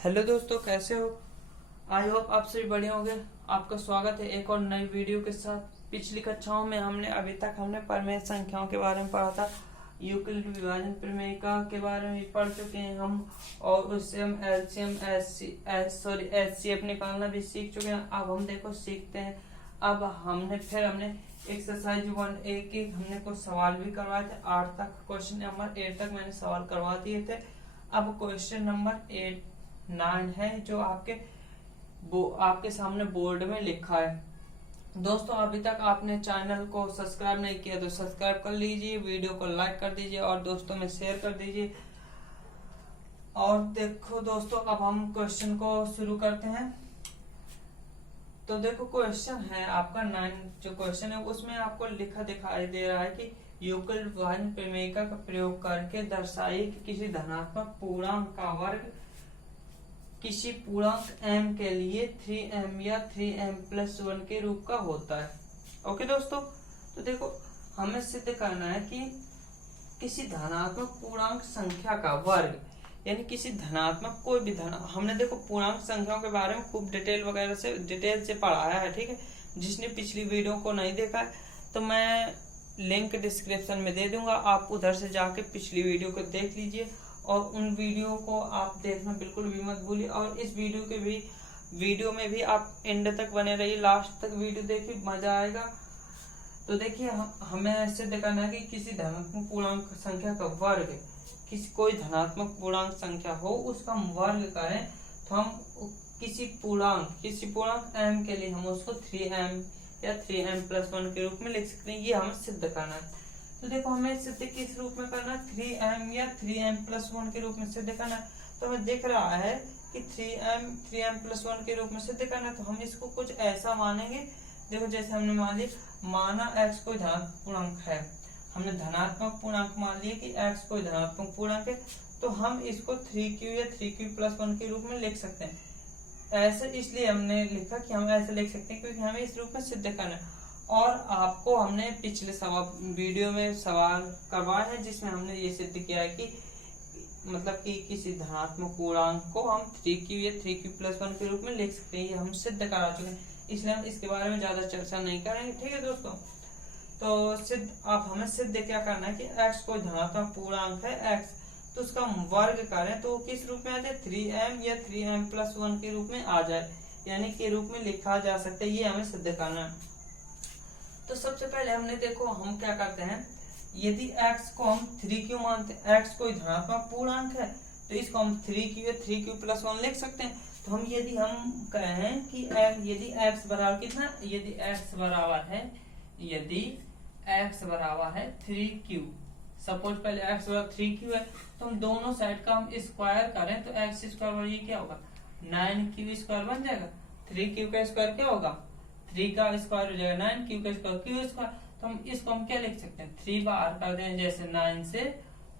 Hello दोस्तों, कैसे हो? आई होप आप सभी बढ़िया होंगे। आपका स्वागत है एक और नई वीडियो के साथ। पिछली कक्षाओं में अभी तक परिमेय संख्याओं के बारे में पढ़ा था। यूक्लिड विभाजन प्रमेयिका के बारे में पढ़ चुके हैं हम, और उससे हम एलसीएम एचसीएफ निकालना भी सीख चुके हैं। अब हम देखो सीखते हैं। अब हमने एक्सरसाइज 1A की हमने कुछ सवाल भी करवाए थे। 8 तक, क्वेश्चन नंबर 8 तक मैंने सवाल करवा दिए थे। अब क्वेश्चन नंबर 9 है जो आपके सामने बोर्ड में लिखा है। दोस्तों, अभी तक आपने चैनल को सब्सक्राइब नहीं किया तो सब्सक्राइब कर लीजिए, वीडियो को लाइक कर दीजिए और दोस्तों में शेयर कर दीजिए। और देखो दोस्तों, अब हम क्वेश्चन को शुरू करते हैं। तो देखो क्वेश्चन है आपका 9। जो क्वेश्चन है उसमें आपको लिखा दिखाई दे रहा है कि यूक्लिड विभाजन प्रमेयिका का प्रयोग करके दर्शाइए कि किसी धनात्मक पूर्णांक का वर्ग किसी पूर्णांक m के लिए 3m या 3m+1 के रूप का होता है। ओके दोस्तों, तो देखो हमें सिद्ध करना है कि किसी धनात्मक पूर्णांक संख्या का वर्ग, यानी किसी धनात्मक कोई भी हमने देखो पूर्णांक संख्याओं के बारे में खूब डिटेल से पढ़ाया है। ठीक है, जिसने पिछली वीडियो को नहीं देखा है तो मैं लिंक डिस्क्रिप्शन में दे दूंगा, आप उधर से जाके पिछली वीडियो को देख लीजिए। और उन वीडियो को आप देखना बिल्कुल भी मत भूलिए। और इस वीडियो में भी आप एंड तक बने रहिए, लास्ट तक वीडियो देखिए, मजा आएगा। तो देखिए हमें ऐसे दिखाना है कि किसी धनात्मक पूर्णांक संख्या का वर्ग, कोई धनात्मक पूर्णांक संख्या हो उसका हम वर्ग करें तो हम किसी पूर्णांक m के लिए हम उसको 3m या 3m+1 के रूप में लिख सकते हैं। ये हमें सिद्ध करना है। तो देखो हमें सिद्ध किस रूप में करना है? 3m या 3m+1 के रूप में सिद्ध करना है। तो हमें दिख रहा है कि 3m+1 के रूप में सिद्ध करना है, तो हम इसको कुछ ऐसा मानेंगे। देखो जैसे हमने माना x कोई धनात्मक पूर्णांक है, हमने धनात्मक पूर्णांक मान लिया कि x कोई धनात्मक पूर्णांक है, तो हम इसको 3q या 3q+1 के रूप में लिख सकते हैं। ऐसे इसलिए हमने लिखा कि हम ऐसे लिख सकते हैं क्योंकि हमें इस रूप में सिद्ध करना है। और आपको हमने पिछले वीडियो में सवाल करवाया है जिसमें हमने ये सिद्ध किया है कि मतलब कि किसी धनात्मक पूर्णांक को हम 3q या 3q+1 के रूप में लिख सकते हैं। ये हम सिद्ध करा चुके हैं, इसलिए हम इसके बारे में ज्यादा चर्चा नहीं करेंगे। ठीक है दोस्तों, तो हमें सिद्ध क्या करना है कि x कोई धनात्मक पूर्णांक है x, तो उसका वर्ग करें तो किस रूप में आ जाए? 3m या 3m+1 के रूप में आ जाए, यानी के रूप में लिखा जा सकता है। ये हमें सिद्ध करना है। तो सबसे पहले हमने देखो हम क्या करते हैं, यदि x को हम 3q मानते हैं, x कोई धनात्मक पूर्णांक है तो इसको हम 3q या 3q+1 लिख सकते हैं। तो यदि हम कहें कि यदि x बराबर कितना, यदि x बराबर है 3q, सपोज पहले x बराबर 3q है, तो हम दोनों साइड का हम स्क्वायर करें तो x स्क्वायर ये क्या होगा? 9q² बन जाएगा। 3q का स्क्वायर क्या होगा? 3 का स्क्वायर हो जाएगा 9, q का स्क्वायर q स्क्वायर। तो हम इसको हम क्या लिख सकते हैं? 3 बाहर कर दें जैसे 9 से,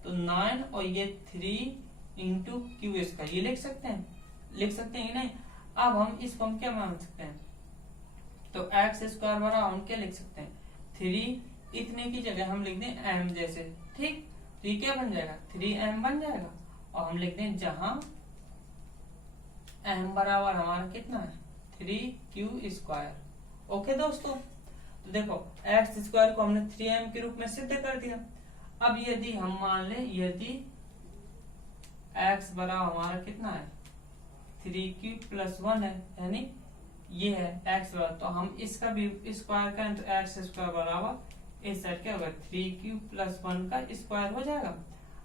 तो 9 और ये 3 इंटू q² ये लिख सकते हैं कि नहीं? अब हम इसको हम क्या मान सकते हैं? तो x² बराबर हम क्या लिख सकते हैं? 3, इतने की जगह हम लिख दें m जैसे, ठीक? 3 क्या बन जाएगा? 3m बन जाएगा। और हम लिख दें जहां m बराबर हमारा कितना है? 3q²। ओके दोस्तों, तो देखो x² को हमने 3m के रूप में सिद्ध कर दिया। अब यदि हम मान ले यदि x बराबर हमारा कितना है? 3q+1 है, यानी ये है x बराबर, तो हम इसका भी स्क्वायर करें तो x² बराबर इस साइड क्या होगा? 3q+1 का स्क्वायर हो जाएगा।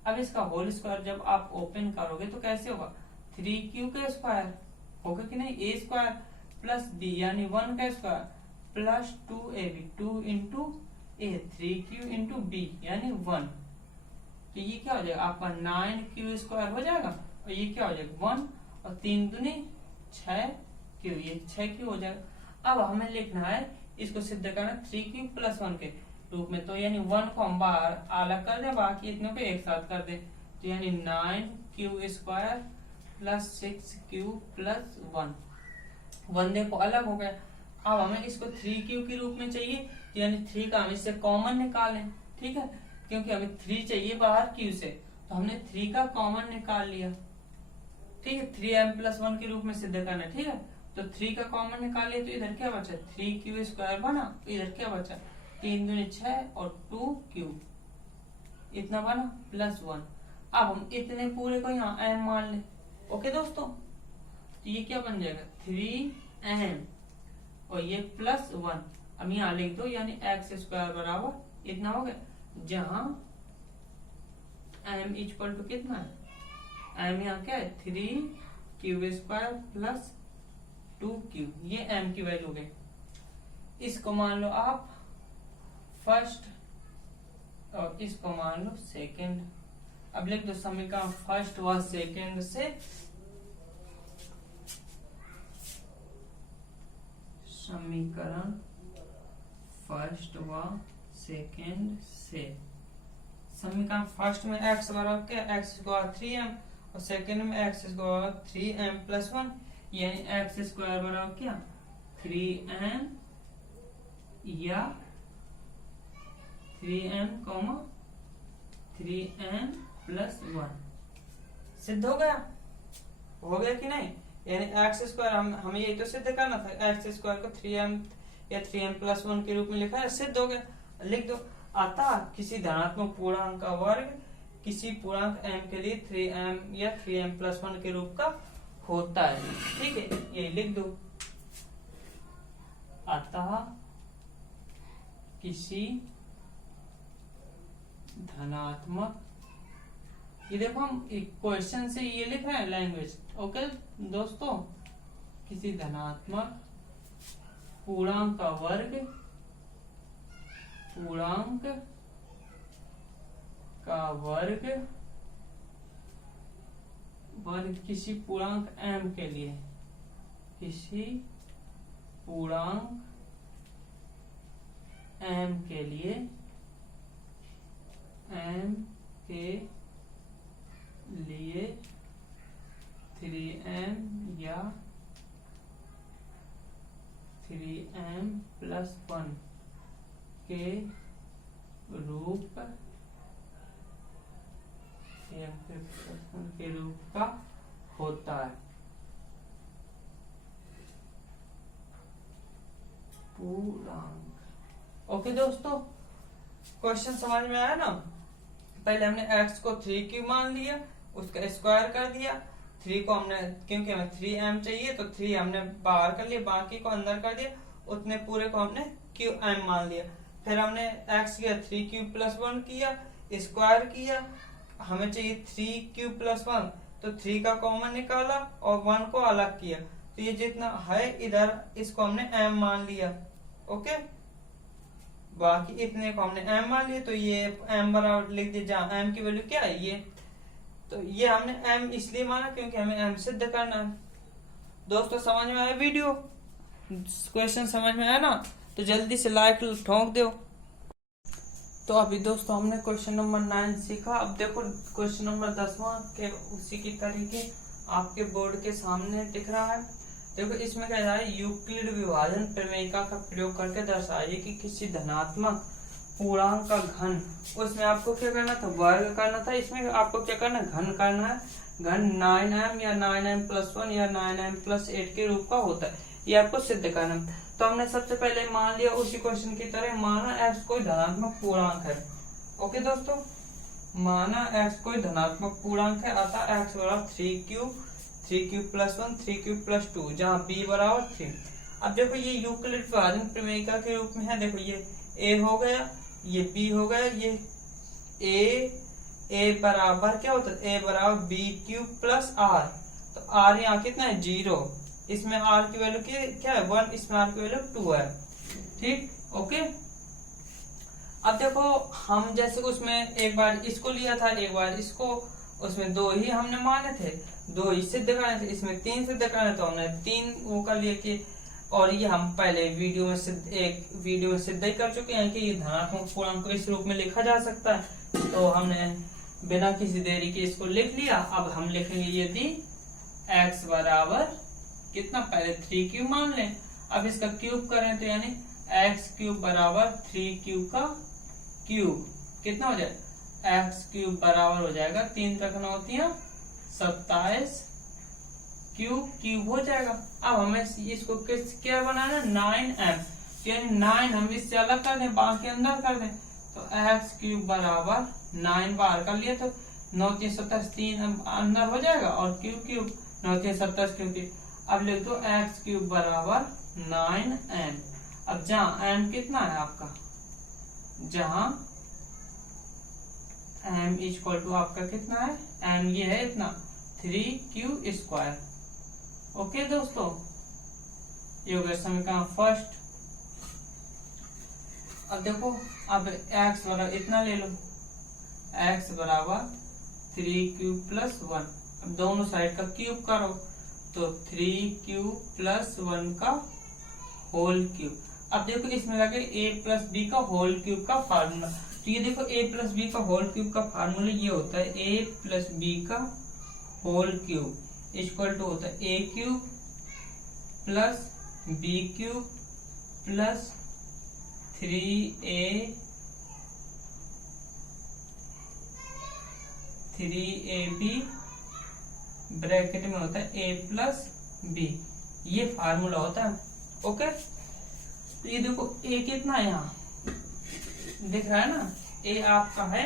अब इसका होल स्क्वायर जब आप ओपन करोगे तो कैसे होगा? 3q का स्क्वायर होगा कि नहीं? a² प्लस b यानी 1 का square plus 2ab, 2 into a, 3q into b यानी 1। तो ये क्या हो जाएगा? आपका 9q² हो जाएगा, और ये क्या हो जाएगा? 1 और 3 दूनी 6q, ये 6q हो जाएगा। अब हमें लिखना है, इसको सिद्ध करना 3q+1 के रूप में, तो यानी 1 को हम बाहर अलग कर दें, बाकी इतने को एक साथ कर दें, तो यानी 9q² प्लस 6q+1, 1 देखो अलग हो गया। अब हमें इसको 3q के रूप में चाहिए, तो यानी 3 का हम इससे कॉमन निकालें, ठीक है? क्योंकि हमें 3 चाहिए बाहर q से, तो हमने 3 का कॉमन निकाल लिया, ठीक है, 3m+1 के रूप में सिद्ध करना है। ठीक है, तो 3 का कॉमन निकालिए तो इधर क्या बचा, 3q² बना, तो इधर क्या बचा, 3 दूनी 6 और 2q, इतना बना +1। अब हम इतने पूरे को यहाँ m मान ले। ओके दोस्तों, तो ये क्या बन जाएगा 3m और ये +1। अब यहाँ लिख दो, यानी x² बराबर इतना हो गया, जहां m इक्वल टू कितना है, m यहाँ क्या है 3q² + 2q, ये m की वैल्यू गई। इसको मान लो आप फर्स्ट और इसको मान लो सेकंड। अब लिख दो समीकरण फर्स्ट व सेकंड से, समीकरण फर्स्ट व सेकंड से। समीकरण फर्स्ट में x बराबर क्या, x² 3m और सेकंड में x² 3m+1, यानी x² बराबर क्या 3m या 3m, 3m+1 सिद्ध हो गया कि नहीं। यानी x² हमें यही तो सिद्ध करना था, x² को 3m या 3m+1 के रूप में लिखा है, सिद्ध हो गया। लिख दो, अतः किसी धनात्मक पूर्णांक का वर्ग किसी पूर्णांक m के लिए 3m या 3m+1 के रूप का होता है। ठीक है, ये लिख दो, अतः किसी धनात्मक, ये देखो हम क्वेश्चन से ये लिख रहे हैं लैंग्वेज। ओके दोस्तों, किसी धनात्मक पूर्णांक का वर्ग, पूर्णांक का वर्ग किसी पूर्णांक m के लिए, किसी पूर्णांक m के लिए, m के लिए 3m या 3m+1 के रूप, के रूप का होता है। पूर्णांक। ओके दोस्तों, क्वेश्चन समझ में आया ना। पहले हमने x को 3q मान लिया, उसका स्क्वायर कर दिया, 3 को हमने, क्योंकि हमें 3m चाहिए तो 3 हमने बाहर कर लिया, बाकी को अंदर कर दिया, उतने पूरे को हमने qm मान लिया। फिर हमने x किया 3q+1 किया, स्क्वायर किया, हमें चाहिए 3q+1, तो 3 का कॉमन निकाला और 1 को अलग किया, तो ये जितना है इधर इसको हमने m मान लिया। ओके, बाकी इतने को हमने m मान लिया, तो ये m बराबर लिख दिया, जहाँ m की वैल्यू क्या है ये, तो ये हमने m इसलिए माना क्योंकि हमें m सिद्ध करना है। दोस्तों समझ में आया वीडियो, क्वेश्चन समझ में आया ना, तो जल्दी से लाइक ठोक दो। तो अभी दोस्तों हमने क्वेश्चन नंबर 9 सीखा। अब देखो क्वेश्चन नंबर 10वां के उसी की तरीके आपके बोर्ड के सामने दिख रहा है। देखो इसमें क्या है, यूक्लिड विभाजन प्रमेयिका का प्रयोग करके दर्शाइए कि किसी धनात्मक पूर्णांक का घन, उसमें आपको क्या करना था, वर्ग करना था, इसमें आपको क्या करना है, घन करना है। घन 9m या 9m+1 या 9m+8 के रूप का होता है, ये आपको सिद्ध करना है। तो हमने सबसे पहले मान लिया उसी क्वेश्चन की तरह, माना x कोई धनात्मक पूर्णांक है। ओके दोस्तों, माना x कोई धनात्मक पूर्णांक है, अतः x बराबर 3q+1 3q+2, जहाँ b बराबर 3। अब देखो ये यूक्लिड विभाजन प्रमेयिका के रूप में है। देखो ये a हो गया, ये b हो गया, ये a बराबर क्या होता है, a बराबर bq+r, तो r यहाँ कितना है 0, इसमें r की वैल्यू क्या है 1, इसमें r की वैल्यू 2 है। ठीक, ओके। अब देखो हम जैसे उसमें एक बार इसको लिया था, एक बार इसको, उसमें 2 ही हमने माने थे, 2 ही सिद्ध करने थे, इसमें 3 सिद्ध करने, तो हमने 3 वो कर लिए कि, और ये हम पहले वीडियो में सिद्ध ही कर चुके हैं कि ये धनात्मक पूर्णांक को इस रूप में लिखा जा सकता है। तो हमने बिना किसी देरी के इसको लिख लिया। अब हम लिखेंगे यदि x बराबर कितना, पहले 3q मान लें, अब इसका क्यूब करें तो यानी x³ बराबर 3q का क्यूब, कितना हो जाए, x³ बराबर हो जाएगा 3 तक 9 27, क्यूब हो जाएगा। अब हमें इसको क्या बनाना है 9m, यानी 9 हम इससे अलग कर दें, बाकी अंदर कर दें, तो एक्स क्यूब बराबर 9 बाहर कर लिया तो 9 3 27 3 अंदर हो जाएगा और क्यूब 9 3 27 क्योंकि अब लिख दो एक्स क्यूब बराबर 9m। अब जहां m कितना है आपका, जहां m इक्वल टू आपका कितना है, m ये है इतना 3q²। ओके दोस्तों, ये हो गया समीकरण फर्स्ट। अब देखो, अब x बराबर इतना ले लो, x बराबर 3q+1। अब दोनों साइड का क्यूब करो तो 3q+1 का होल क्यूब। अब देखो इसमें लगे a+b का होल क्यूब का फार्मूला, तो ये देखो a+b का होल क्यूब का फार्मूला ये होता है a+b का होल क्यूब इक्वल टू होता है a³ + b³ + 3ab ब्रैकेट में होता है a+b, ये फार्मूला होता है। ओके, तो ये देखो a कितना है, यहाँ दिख रहा है ना, a आपका है,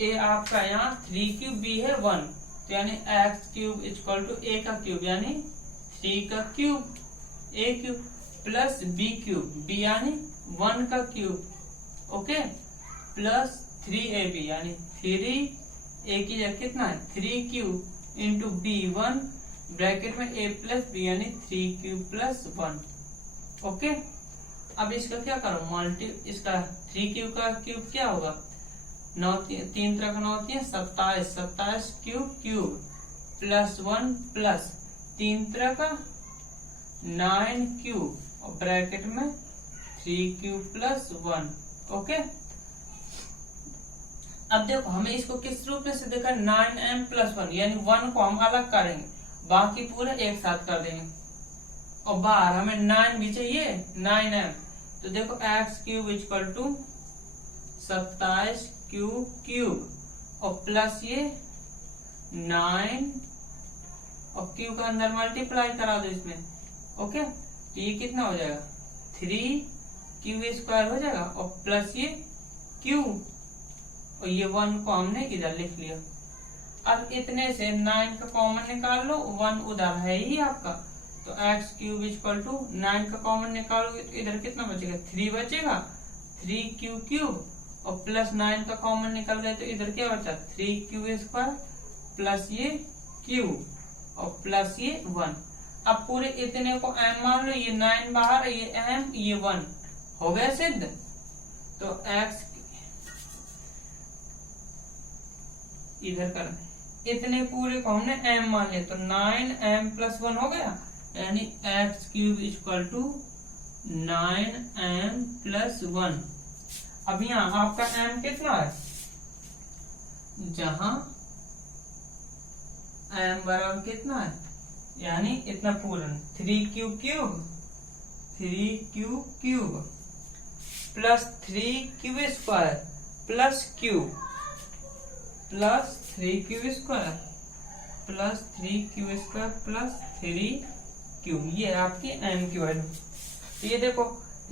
a आपका यहाँ 3q, b है 1, तो यानी x³ इक्वल टू a का क्यूब यानी 3 का cube, a³ plus b³ b यानी 1 का क्यूब, ओके, प्लस 3ab यानी 3 a की जगह कितना है 3q इंटू b1 ब्रैकेट में a+b यानी 3q+1। ओके, अब इसका क्या करो मल्टी, इसका 3q का क्यूब क्या होगा 9 3 3 9 3 27, 27 क्यूब +1 प्लस 3 3 9 क्यूब और ब्रैकेट में 3q+1। ओके, अब देखो हमें इसको किस रूप में से देखा 9m+1, यानी 1 को हम अलग करेंगे, बाकी पूरे एक साथ कर देंगे और बाहर हमें 9 भी चाहिए 9m, तो देखो x³ इक्वल टू 27 क्यूब और प्लस ये 9 और क्यूब का अंदर मल्टीप्लाई करा दो इसमें। ओके, तो ये कितना हो जाएगा 3q² हो जाएगा और प्लस ये q और ये 1 को हमने इधर लिख लिया। अब इतने से 9 का कॉमन निकाल लो, 1 उधर है ही आपका, तो x³ इक्वल टू 9 का कॉमन निकालोगे तो इधर कितना बचेगा 3 बचेगा, 3q³ और प्लस 9 का कॉमन निकल गया तो इधर क्या बचा 3q² प्लस ये q और प्लस ये 1। अब पूरे इतने को m मान लो, ये 9 बाहर, ये m, ये 1 हो गया सिद्ध। तो x इधर कर, इतने पूरे को हमने m मान लिया तो 9m+1 हो गया, यानी x³ इक्वल टू 9m+1। अब यहाँ आपका m कितना है, जहां m बराबर कितना है, यानी इतना पूरा 3q³ plus 3q² plus q plus 3q² plus 3q² plus 3q, ये आपकी m की वैल्यू। तो ये देखो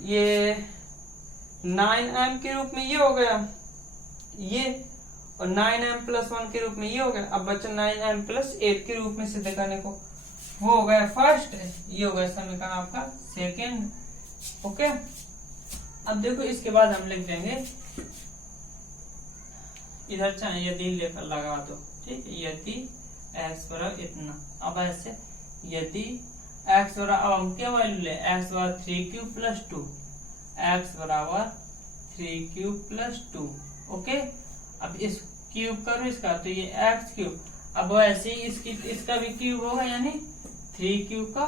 ये 9m के रूप में ये हो गया ये, और 9m+1 के रूप में ये हो गया। अब बच्चा 9m+8 के रूप में सिद्ध करने को, वो हो गया फर्स्ट, ये हो गया समीकरण आपका सेकेंड। ओके, अब देखो इसके बाद हम लिख देंगे इधर चाहे यदि लेकर लगा दो, ठीक है, यदि x बराबर इतना, अब ऐसे यदि x बराबर, अब हम क्या वैल्यू ले, x बराबर 3q+2, x बराबर 3q+2। ओके, अब इस क्यूब करो इसका, तो ये x³, अब ऐसे ही इसका भी क्यूब होगा, यानी 3q का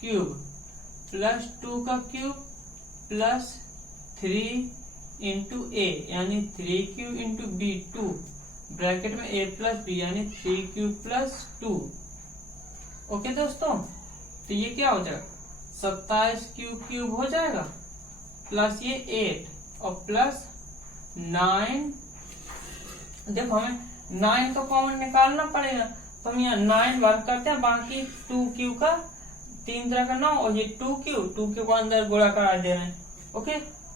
क्यूब प्लस 2 का क्यूब प्लस 3 इंटू a यानी 3q इंटू b 2 ब्रैकेट में a+b यानी 3q+2। ओके दोस्तों, तो ये क्या हो जाएगा 27q³ हो जाएगा प्लस ये 8 और प्लस 9, देखो हमें 9 तो कॉमन निकालना पड़ेगा, तो हम यहाँ 9 वर्क करते हैं, बाकी 2q का 3 तरह का 9 और ये 2q को अंदर गुणा करा दे रहे हैं। ओके,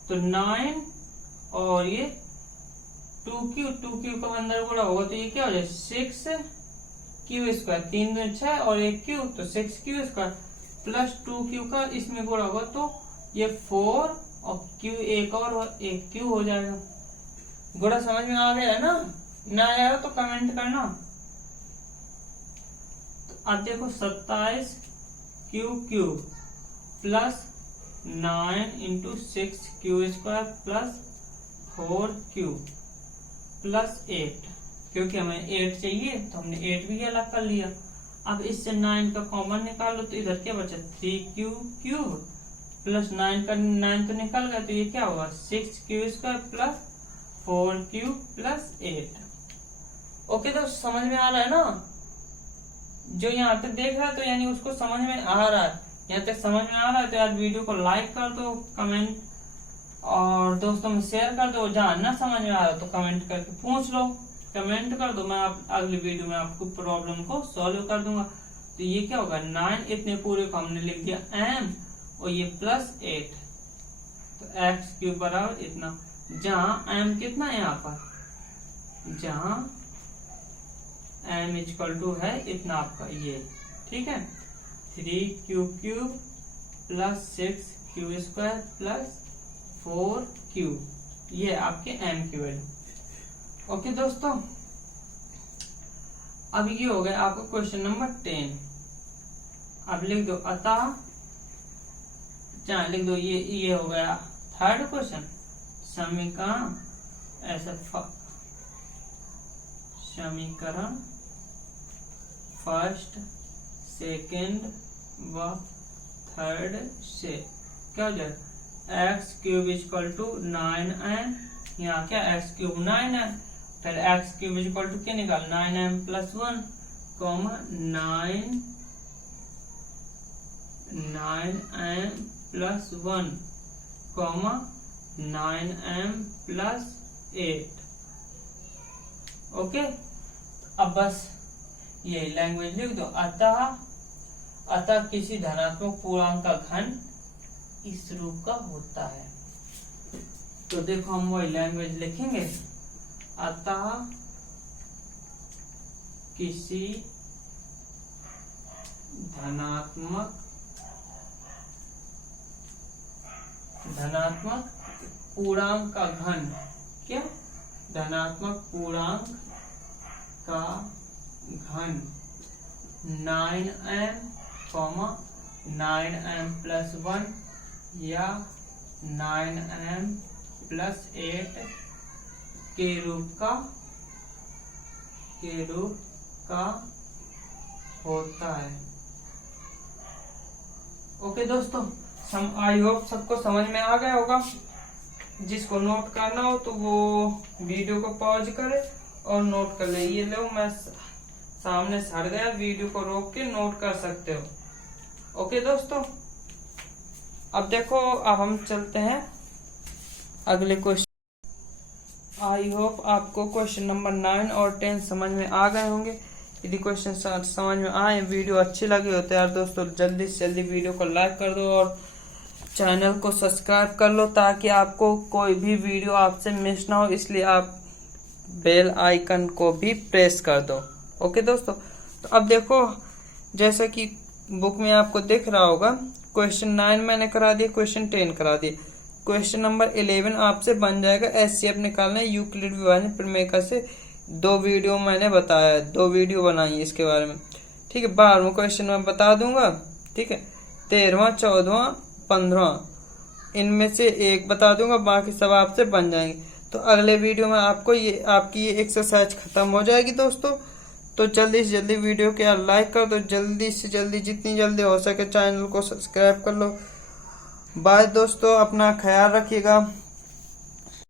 तो 9 और ये 2q का अंदर गुणा होगा तो ये क्या हो जाए 6q स्क्वायर, 3 2 6 और 1 q तो 6q स्क्वायर प्लस 2q का इसमें गुणा होगा तो ये 4 और q एक और 1q हो जाएगा। गुणा समझ में आ गया है ना आया तो कमेंट करना। तो अब देखो 27q plus 9 into 6q square plus 4q plus 8, क्योंकि हमें 8 चाहिए तो हमने 8 भी अलग कर लिया। अब इससे 9 का कॉमन निकालो तो इधर क्या बचा 3q क्यूब प्लस 9 का 9 तो निकल गया तो ये क्या होगा 6q square plus 4q plus 8। Okay, तो समझ में आ रहा है ना, जो यहाँ तक देख रहा है तो यानी उसको समझ में आ रहा है। यहाँ तक समझ में आ रहा है तो यार वीडियो को लाइक कर दो, कमेंट और दोस्तों में शेयर कर दो। जहाँ ना समझ में आ रहा तो कमेंट करके पूछ लो, कमेंट कर दो, मैं अगली वीडियो में आपको प्रॉब्लम को सॉल्व कर दूंगा। तो ये क्या होगा 9 इतने पूरे को हमने लिख दिया m और ये प्लस 8, तो x क्यूब बराबर इतना, जहाँ m कितना है यहाँ पर, जहाँ m इक्वल टू है इतना आपका ये, ठीक है 3q cube plus 6q square plus 4q, ये आपके m की वैल्यू। ओके दोस्तों, अब ये हो गया आपका क्वेश्चन नंबर 10। अब लिख दो अतः, लिख दो ये हो गया थर्ड क्वेश्चन, समीकरण समीकरण फर्स्ट सेकेंड व थर्ड से क्या हो जाए x cube equal to 9m, यहाँ क्या एक्स क्यूब 9 है, फिर एक्स क्यूब इक्वल टू क्या निकाल 9m plus 1 comma 9m plus 1 comma 9m plus 8। Okay, अब बस ये लैंग्वेज लिख दो अतः किसी धनात्मक पूर्णांक का घन इस रूप का होता है। तो देखो हम वही लैंग्वेज लिखेंगे, अतः किसी धनात्मक पूर्णांक का घन, क्या धनात्मक पूर्णांक का घन 9m 9m प्लस 1 या 9m प्लस 8 के रूप का होता है। ओके दोस्तों, आई होप सबको समझ में आ गया होगा। जिसको नोट करना हो तो वो वीडियो को पॉज करे और नोट कर ले। ये लो मैं सामने सड़ गया, वीडियो को रोक के नोट कर सकते हो। ओके दोस्तों, अब देखो, अब हम चलते हैं अगले क्वेश्चन। आई होप आपको क्वेश्चन नंबर 9 और 10 समझ में आ गए होंगे। यदि क्वेश्चन समझ में आए, वीडियो अच्छी लगी हो तो यार दोस्तों जल्दी से जल्दी वीडियो को लाइक कर दो और चैनल को सब्सक्राइब कर लो, ताकि आपको कोई भी वीडियो आपसे मिस ना हो। इसलिए आप बेल आइकन को भी प्रेस कर दो। ओके दोस्तों, तो अब देखो, जैसा कि बुक में आपको दिख रहा होगा, क्वेश्चन 9 मैंने करा दिया, क्वेश्चन 10 करा दिया। क्वेश्चन नंबर 11 आपसे बन जाएगा एचसीएफ निकालना है यूक्लिड विभाजन प्रमेय से। 2 वीडियो मैंने बताया, 2 वीडियो बनाई इसके बारे में, ठीक है। 12वां क्वेश्चन मैं बता दूंगा, ठीक है। 13वां 14वां 15वां इनमें से एक बता दूंगा, बाकी सब आपसे बन जाएंगे। तो अगले वीडियो में आपको आपकी ये एक्सरसाइज खत्म हो जाएगी दोस्तों। तो जल्दी से जल्दी वीडियो को यार लाइक कर दो, जल्दी से जल्दी जितनी जल्दी हो सके चैनल को सब्सक्राइब कर लो। बाय दोस्तों, अपना ख्याल रखिएगा।